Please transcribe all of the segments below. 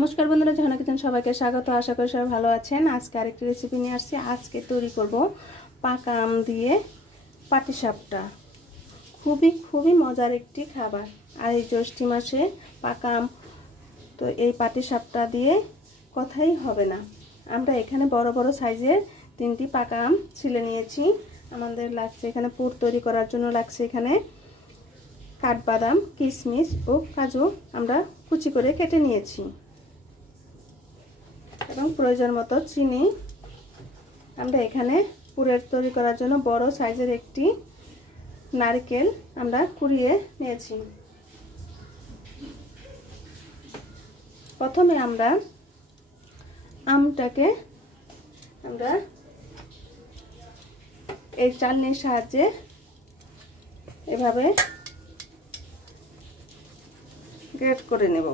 নমস্কার বন্ধুরা, ঝর্ণা কিচেন সবাইকে স্বাগত। আশা করি সবাই ভালো আছেন। আজকে আরেকটি রেসিপি নিয়ে আসছি। আজকে তৈরি করব পাকা আম দিয়ে পাটিসাপটা। খুবই মজার একটি খাবার। আর এই জ্যৈষ্ঠ মাসে পাকা আম, তো এই পাটিসাপটা দিয়ে কথাই হবে না। আমরা এখানে বড় বড় সাইজের 3টি পাকা আম ছিলে নিয়েছি। আমাদের লাগছে এখানে পুর তৈরি করার জন্য লাগছে এখানে কাঠবাদাম, কিশমিশ ও কাজু আমরা কুচি করে কেটে নিয়েছি এবং প্রয়োজন মতো চিনি। আমরা এখানে পুরের তৈরি করার জন্য বড় সাইজের একটি নারকেল আমরা কুড়িয়ে নিয়েছি। প্রথমে আমরা আমটাকে আমরা এই চালনির সাহায্যে এভাবে গ্রেট করে নেব।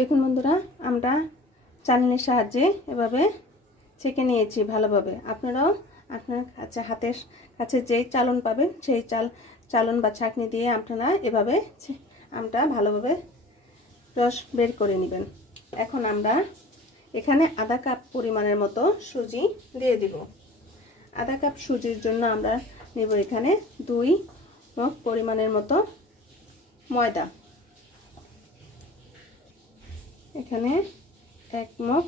দেখুন বন্ধুরা, আমরা চালনির সাহায্যে এভাবে ছেঁকে নিয়েছি ভালোভাবে। আপনারাও আপনার হাতের কাছে যেই চালন পাবেন সেই চালন বা ছাঁকনি দিয়ে আপনারা এভাবে আমটা ভালোভাবে রস বের করে নেবেন। এখন আমরা এখানে আধা কাপ পরিমাণের মতো সুজি দিয়ে দিব। আধা কাপ সুজির জন্য আমরা নেব এখানে 2 মগ পরিমাণের মতো ময়দা। এখানে 1 মগ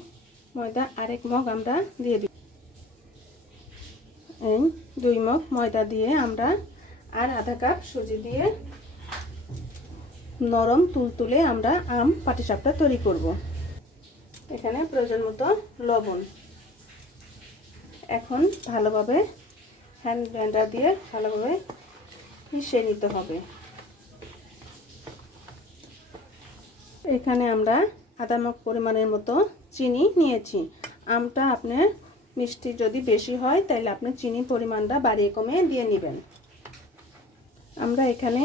ময়দা, আরেক মগ আমরা দিয়ে দিব। এই 2 মগ ময়দা দিয়ে আমরা আর আধা কাপ সুজি দিয়ে নরম তুলতুলে আমরা আম পাটিসাপটা তৈরি করব। এখানে প্রয়োজন মতো লবণ। এখন ভালোভাবে হ্যান্ড ব্লেন্ডার দিয়ে ভালোভাবে মিশিয়ে নিতে হবে। এখানে আমরা আধা মগ পরিমাণের মতো চিনি নিয়েছি। আমটা আপনার মিষ্টি যদি বেশি হয় তাহলে আপনি চিনি পরিমাণটা বাড়িয়ে কমিয়ে দিয়ে নেবেন। আমরা এখানে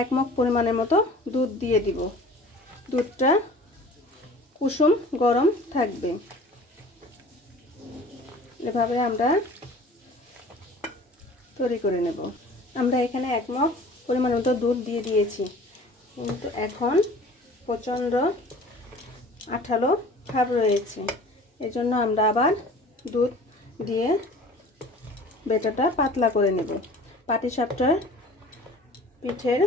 1 মগ পরিমাণের মতো দুধ দিয়ে দিব। দুধটা কুসুম গরম থাকবে। এভাবে আমরা তৈরি করে নেব। আমরা এখানে 1 মগ পরিমাণের মতো দুধ দিয়ে দিয়েছি, কিন্তু এখন প্রচণ্ড আঠালো ভাব রয়েছে। এজন্য আমরা আবার দুধ দিয়ে ব্যাটারটা পাতলা করে নেব। পাটিসাপটার পিঠের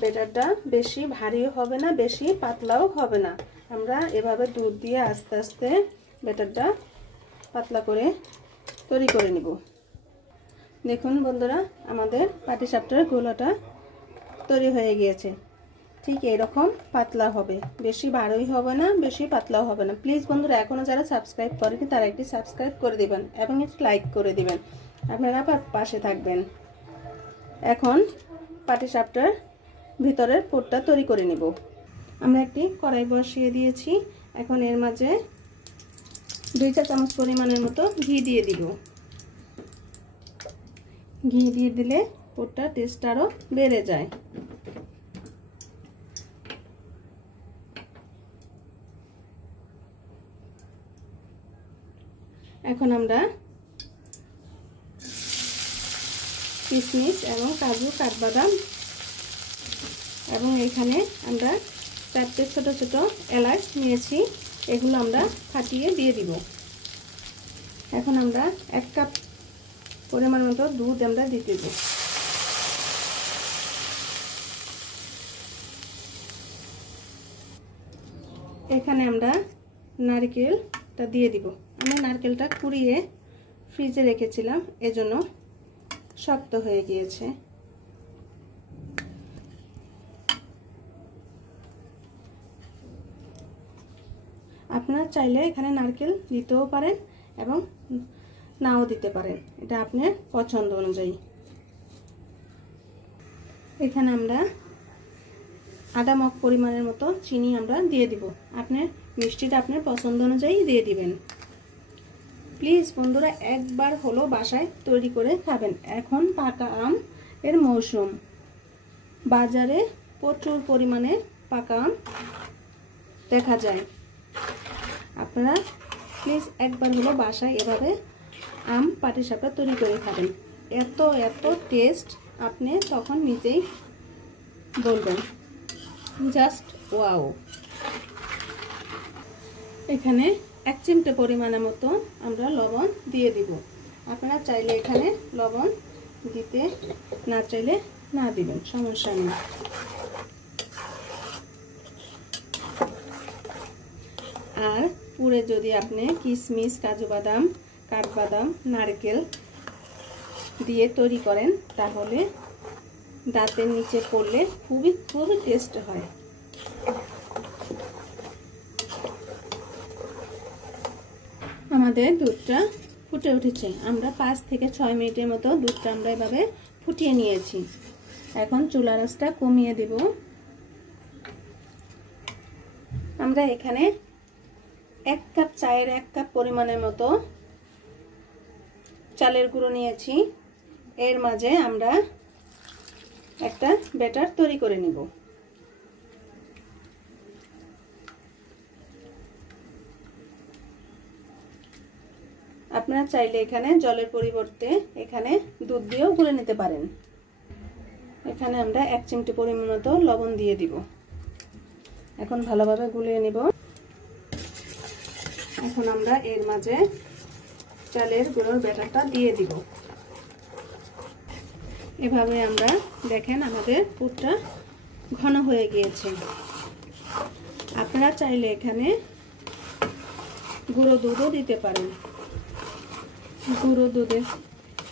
ব্যাটারটা বেশি ভারীও হবে না, বেশি পাতলাও হবে না। আমরা এভাবে দুধ দিয়ে আস্তে আস্তে ব্যাটারটা পাতলা করে তৈরি করে নেব। দেখুন বন্ধুরা, আমাদের পাটিসাপটার গোলাটা তৈরি হয়ে গিয়েছে। ঠিক এরকম পাতলা হবে, বেশি বাড়ই হবে না, বেশি পাতলাও হবে না। প্লিজ বন্ধুরা, এখনও যারা সাবস্ক্রাইব করেনি তারা একটি সাবস্ক্রাইব করে দিবেন এবং একটি লাইক করে দিবেন। আপনারা পাশে থাকবেন। এখন পাটিসাপটার ভিতরের পুরটা তৈরি করে নিব। আমরা একটি কড়াই বসিয়ে দিয়েছি। এখন এর মাঝে 2 চা চামচ পরিমাণের মতো ঘি দিয়ে দিব। ঘি দিয়ে দিলে পুরটা টেস্ট আরও বেড়ে যায়। এখন আমরা কিশমিশ এবং কাজু, কাঠবাদাম এবং এখানে আমরা 4টে ছোট ছোট এলাচ নিয়েছি, এগুলো আমরা ফাটিয়ে দিয়ে দিব। এখন আমরা 1 কাপ পরিমাণ মতো দুধ আমরা দিতে দেব। এখানে আমরা নারকেলটা দিয়ে দিব। আমি নারকেলটা কুড়িয়ে ফ্রিজে রেখেছিলাম, এজন্য শক্ত হয়ে গিয়েছে। আপনারা চাইলে এখানে নারকেল দিতেও পারেন এবং নাও দিতে পারেন, এটা আপনার পছন্দ অনুযায়ী। এখানে আমরা আধা মগ পরিমাণের মতো চিনি আমরা দিয়ে দিব। আপনার মিষ্টিটা আপনার পছন্দ অনুযায়ী দিয়ে দিবেন। প্লিজ বন্ধুরা, একবার হলো বাসায় তৈরি করে খাবেন। এখন পাকা আম এর মৌসুম, বাজারে প্রচুর পরিমাণে পাকা আম দেখা যায়। আপনারা প্লিজ একবার হলো বাসায় এভাবে আম পাটিসাপটা তৈরি করে খাবেন। এত টেস্ট আপনি তখন নিজেই বলবেন জাস্ট ওয়াও। এখানে 1 চিমটে পরিমাণের মতো আমরা লবণ দিয়ে দিব। আপনারা চাইলে এখানে লবণ দিতে না চাইলে না দিবেন, সমস্যা নেই। আর পুরে যদি আপনি কিশমিশ, কাজু বাদাম, কাঠবাদাম, নারকেল দিয়ে তৈরি করেন তাহলে দাঁতের নিচে পড়লে খুবই টেস্ট হয়। আমাদের দুধটা ফুটে উঠেছে। আমরা 5 থেকে 6 মিনিটের মতো দুধটা আমরা এভাবে ফুটিয়ে নিয়েছি। এখন চুলার আঁচটা কমিয়ে দেব। আমরা এখানে 1 কাপ চায়ের 1 কাপ পরিমাণের মতো চালের গুঁড়ো নিয়েছি। এর মাঝে আমরা একটা ব্যাটার তৈরি করে নিব। আপনারা চাইলে এখানে জলের পরিবর্তে এখানে দুধ দিয়েও গুলে নিতে পারেন। এখানে আমরা 1 চিমটি পরিমাণ মতো লবণ দিয়ে দিব। এখন ভালোভাবে গুলিয়ে নিব। এখন আমরা এর মাঝে চালের গুঁড়োর ব্যাটারটা দিয়ে দিব। এভাবে আমরা দেখেন আমাদের পুরটা ঘন হয়ে গিয়েছে। আপনারা চাইলে এখানে গুঁড়ো দুধও দিতে পারেন। গুঁড়ো দুধের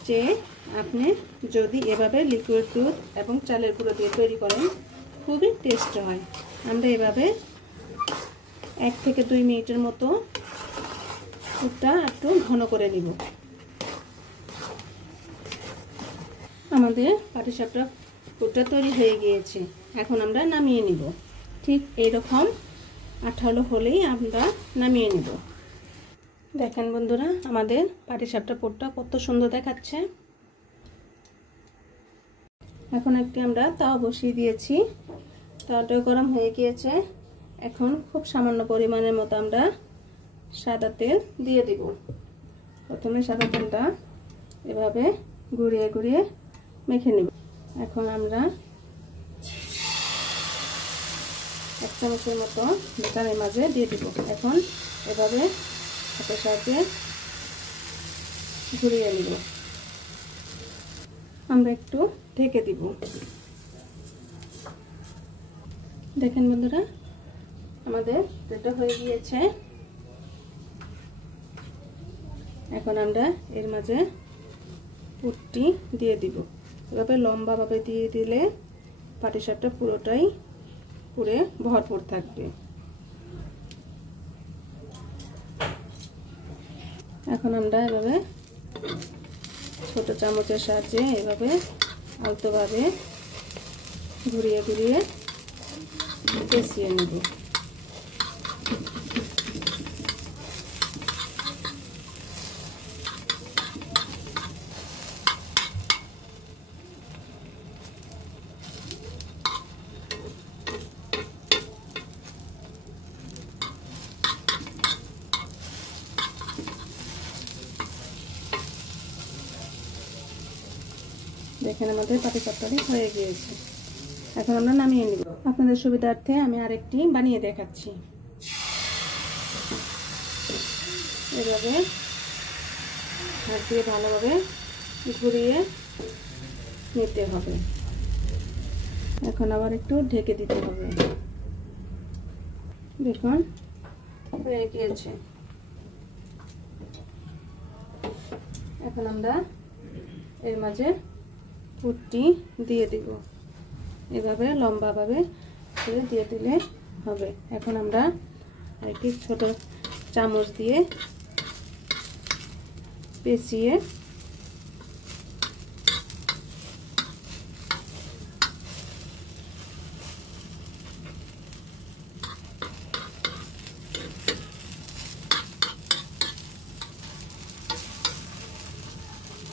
চেয়ে আপনি যদি এভাবে লিকুইড দুধ এবং চালের গুঁড়ো দিয়ে তৈরি করেন খুবই টেস্ট হয়। আমরা এভাবে 1 থেকে 2 মিনিটের মতো দুধটা একটু ঘন করে নিব। আমাদের পাটিসাপটা পুরটা তৈরি হয়ে গিয়েছে। এখন আমরা নামিয়ে নিব। ঠিক এইরকম আঠালো হলেই আমরা নামিয়ে নিব। দেখেন বন্ধুরা আমাদের পাটিসাপটা পুরটা কত সুন্দর দেখাচ্ছে। এখন একটি আমরা তাওয়া বসিয়ে দিয়েছি। তাওয়াটা গরম হয়ে গিয়েছে। এখন খুব সামান্য পরিমাণের মতো আমরা সাদা তেল দিয়ে দিব। প্রথমে সাদা তেলটা এভাবে ঘুরিয়ে ঘুরিয়ে মেখে নিব। এখন আমরা 1 চামচের মতো বেটারের মাঝে দিয়ে দিব। এখন এভাবে হাতের সাহায্যে ঘুরিয়ে নিব। আমরা একটু ঢেকে দিব। দেখেন বন্ধুরা আমাদের এটা হয়ে গিয়েছে। এখন আমরা এর মাঝে পুরটি দিয়ে দিব। এভাবে লম্বাভাবে দিয়ে দিলে পাটিসাপটা পুরোটাই পুরে ভরপুর থাকবে। এখন আমরা এভাবে ছোট চামচের সাহায্যে এভাবে আলতোভাবে ঘুরিয়ে ঘুরিয়ে পেঁচিয়ে নেব। দেখেন আমাদের পাটিসাপটাটি হয়ে গিয়েছে। এখন আমরা নামিয়ে নিব। আপনাদের সুবিধার্থে আমি আরেকটি বানিয়ে দেখাচ্ছি। এভাবে হাত দিয়ে ভালোভাবে ঘুরিয়ে নিতে হবে। এখন আবার একটু ঢেকে দিতে হবে। দেখুন হয়ে গিয়েছে। এখন আমরা এর মাঝে পুরটি দিয়ে দিব। এভাবে লম্বাভাবে করে দিয়ে দিলে হবে। এখন আমরা একটি ছোট চামচ দিয়ে পেঁচিয়ে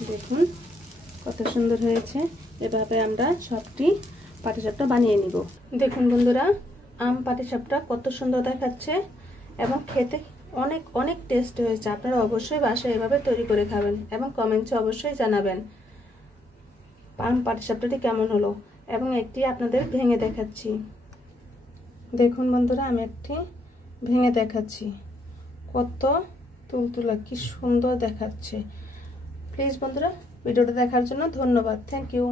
দেখুন কত সুন্দর হয়েছে। এভাবে আমরা সবটি পাটিসাপটা বানিয়ে নিব। দেখুন বন্ধুরা আম পাটিসাপটা কত সুন্দর দেখাচ্ছে এবং খেতে অনেক অনেক টেস্ট হয়েছে। আপনারা অবশ্যই বাসায় এভাবে তৈরি করে খাবেন এবং কমেন্টসে অবশ্যই জানাবেন। পান পাটিসাপটাটি কেমন হলো এবং একটি আপনাদের ভেঙে দেখাচ্ছি। দেখুন বন্ধুরা, আমি একটি ভেঙে দেখাচ্ছি, কত তুলতুলা, কি সুন্দর দেখাচ্ছে। প্লিজ বন্ধুরা, ভিডিওটা দেখার জন্য ধন্যবাদ। Thank you.